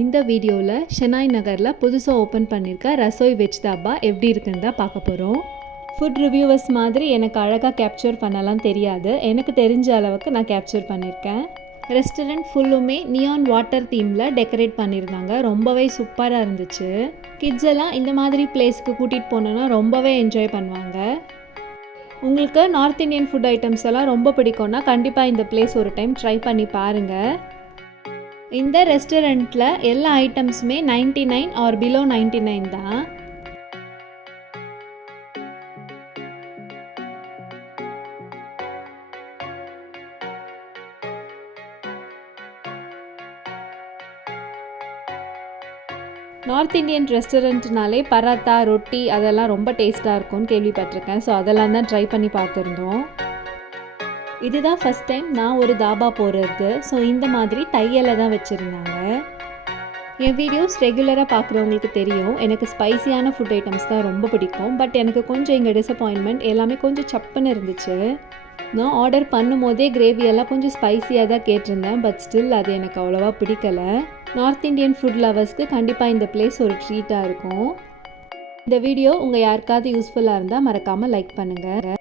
இந்த வீடியோவில் ஷெனாய் நகரில் புதுசாக ஓப்பன் பண்ணியிருக்க ரசோய் வெஜ் தாபா எப்படி இருக்குன்னு தான் பார்க்க போகிறோம். ஃபுட் ரிவ்யூவர்ஸ் மாதிரி எனக்கு அழகாக கேப்சர் பண்ணலாம் தெரியாது. எனக்கு தெரிஞ்ச அளவுக்கு நான் கேப்சர் பண்ணியிருக்கேன். ரெஸ்டாரண்ட் ஃபுல்லுமே நியான் வாட்டர் தீமில் டெக்கரேட் பண்ணியிருந்தாங்க. ரொம்பவே சூப்பராக இருந்துச்சு. கிட்ஸ் எல்லாம் இந்த மாதிரி பிளேஸ்க்கு கூட்டிகிட்டு போனோன்னா ரொம்பவே என்ஜாய் பண்ணுவாங்க. உங்களுக்கு நார்த் இந்தியன் ஃபுட் ஐட்டம்ஸ் எல்லாம் ரொம்ப பிடிக்கும்னா கண்டிப்பாக இந்த பிளேஸ் ஒரு டைம் ட்ரை பண்ணி பாருங்கள். இந்த ரெஸ்டாரண்ட்டில் எல்லா ஐட்டம்ஸுமே 99 ஆர் பிலோ 99 தான். நார்த் இந்தியன் ரெஸ்டாரண்ட்னாலே பராத்தா ரொட்டி அதெல்லாம் ரொம்ப டேஸ்ட்டாக இருக்கும்னு கேள்விப்பட்டிருக்கேன். ஸோ அதெல்லாம் தான் ட்ரை பண்ணி பார்த்துருந்தோம். இதுதான் ஃபஸ்ட் டைம் நான் ஒரு தாபா போகிறது. ஸோ இந்த மாதிரி தையலை தான் வச்சுருந்தாங்க. என் வீடியோஸ் ரெகுலராக பார்க்குறவங்களுக்கு தெரியும், எனக்கு ஸ்பைசியான ஃபுட் ஐட்டம்ஸ் தான் ரொம்ப பிடிக்கும். பட் எனக்கு கொஞ்சம் இங்கே டிசப்பாயின்மெண்ட், எல்லாமே கொஞ்சம் சப்புன்னு இருந்துச்சு. நான் ஆர்டர் பண்ணும் போதே கிரேவியெல்லாம் கொஞ்சம் ஸ்பைசியாக தான் கேட்டிருந்தேன். பட் ஸ்டில் அது எனக்கு அவ்வளோவா பிடிக்கலை. நார்த் இந்தியன் ஃபுட் லவர்ஸ்க்கு கண்டிப்பாக இந்த பிளேஸ் ஒரு ட்ரீட்டாக இருக்கும். இந்த வீடியோ உங்கள் யாருக்காவது யூஸ்ஃபுல்லாக இருந்தால் மறக்காமல் லைக் பண்ணுங்கள்.